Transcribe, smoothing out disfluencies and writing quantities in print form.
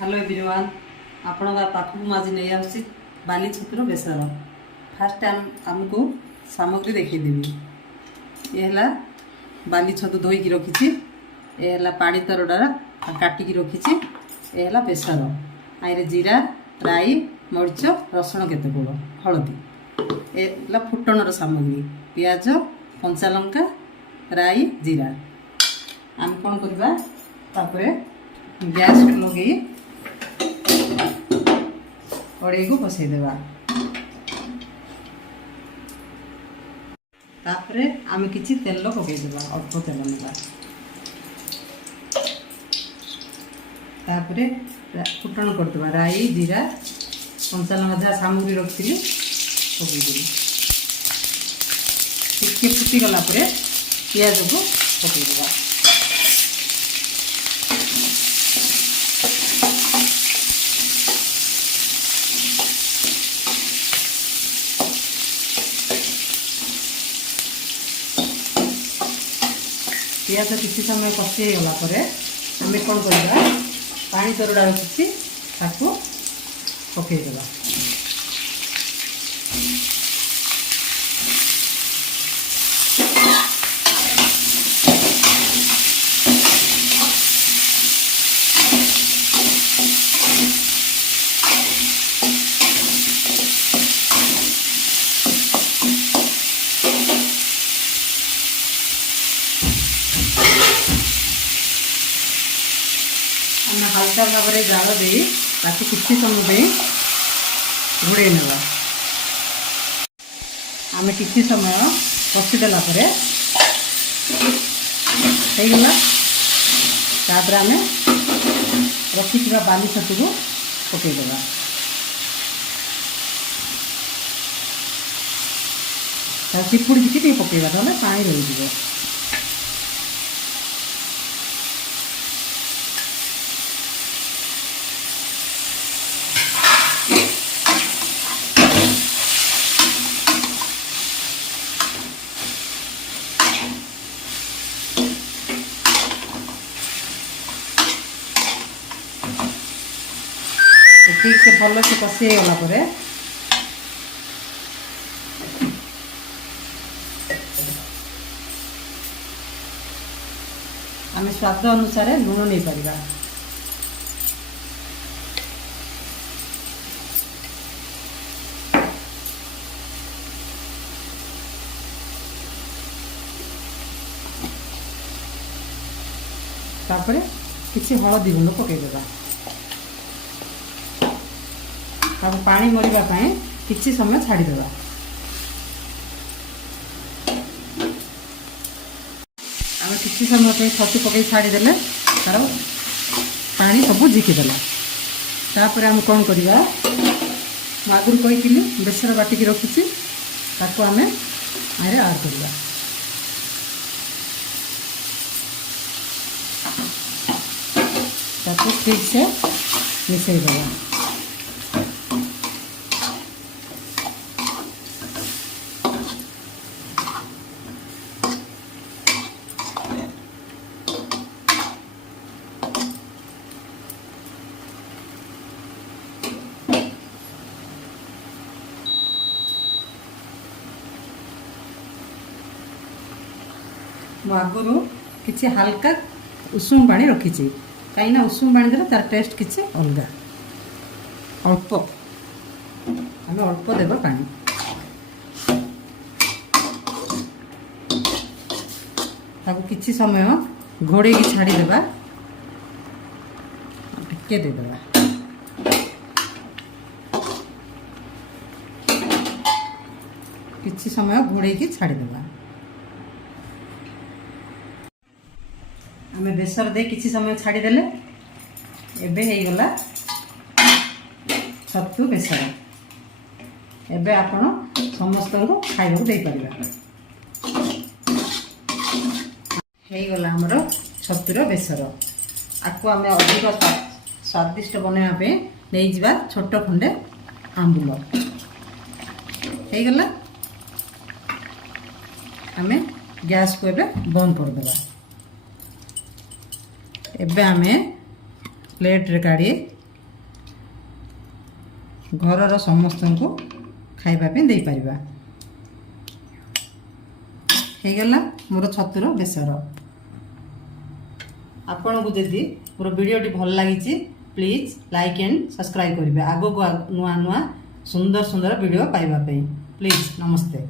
Hello everyone आपण पाखक आज नहीं आसी बाली छतुर बेसर। फास्ट आमको सामग्री देखीदेवी। ये बाली छतु धोईकी रखी, ये पानी तरडा काटिकी रखी, ये बेसर। आईरे जीरा राई मरीच रसुण केते गुड़ हलदी, ये फुटणर सामग्री पियाज कंचा लंका राई जीरा। आम कौन करवा गैस लगे कड़े को बसईदेवा। तापरे आम किछि तेल पकईदेवा, अल्प तेल नेबा। तापरे फुटण करदेवा राई जीरा कंचा लंका जहाँ सामग्री रखी पकईदेवी। टिके फुटी गला पियाज को पकईदेवा। पियाज किसी समय कषि गला आम कौन करवा पानी तरड़ा रखी पकईदेवा। हल्का भाव में जाल दे किसी समय घोड़े ना। आम किसी समय कषिदेला आम रखी बाली छतु को पकईदेवा। चिपुड़ी की पकईवा ना पानी रही। ठीक से भल से कषि गला आम स्वाद अनुसार लुण नहीं पारिबा। तापरे किसी हलदी गुंड पकईदेवा। पानी मरिबा पई किछि समय छाड़ीदेवा। आम किछि समय पे छतु पकई छाड़ीदेले तार पानी सब झिकीदेला। तापर आम कौन करवा आगुरी कही बेसर बाटिकी रखी आम आरे आड करवा। ठीक से मिसईदेवा। आगुरी किसी हल्का उषुम पानी रखी कहीं उषुम पानी देले तार टेस्ट किसी अलग। अल्प आम अल्प देव पानी। किसी समय घोड़े की छाड़ीदेवा। टिके देदेवा। किसी समय घोड़े की छाड़ीदेवा। आम बेसर दे किसी समय छाड़ीदेले एबे हो गला छतु बेसर। एबे आपण समस्त को खाइबा दे परिबा। हो गला हमर छतुर बेसर। आपको आम अधिक स्वादिष्ट बनवाई नहीं जावा छोट खंडे आंबुल हो गला। आम गैस को एबे बंद करदेवा। एबे आमे प्लेट रे काढ़ी ଘରର ସମସ୍ତଙ୍କୁ ଖାଇବା ପାଇଁ ଦେଇପାରିବା। ହେଇଗଲା ମୋର ଛତୁର ବେସର। ଆପଣଙ୍କୁ ଯଦି ମୋର ଭିଡ଼ିଓଟି ଭଲ ଲାଗିଛି ପ୍ଲିଜ୍ ଲାଇକ୍ ଆଣ୍ଡ ସବସ୍କ୍ରାଇବ୍ କରିବେ। ଆଗକୁ ନୂଆ ନୂଆ ସୁନ୍ଦର ସୁନ୍ଦର ଭିଡ଼ିଓ ପାଇବା ପାଇଁ। ପ୍ଲିଜ୍ ନମସ୍ତେ।